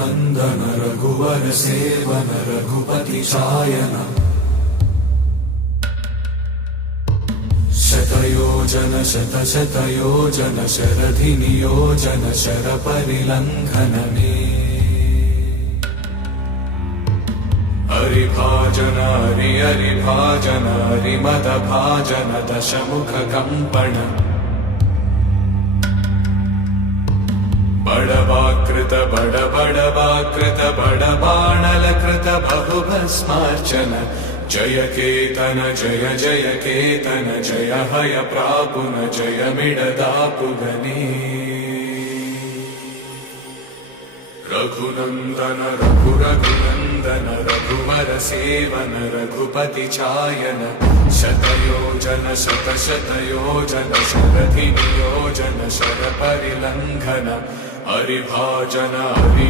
रघुनन्दन रघुवर seven Raghupati चायन शतयोजन शतशतयोजन शरधि नियोजन शरपरिलङ्घनने हरिभाजन हरिभाजन हरिमदभाजन दशमुख कंपन बड़वाकृत बड़वाकृत बड़बाणलकृत बहुभस्मार्चन जय केतन जय जय केतन जय हय प्रापुन जय मिडदापुगने रघुनन्दन रघुनन्दन रघुवर सेवन रघुपति चायन शतयोजन शतशतयोजन शरधि नियोजन शरपरिलङ्घन हरिभाजन हरि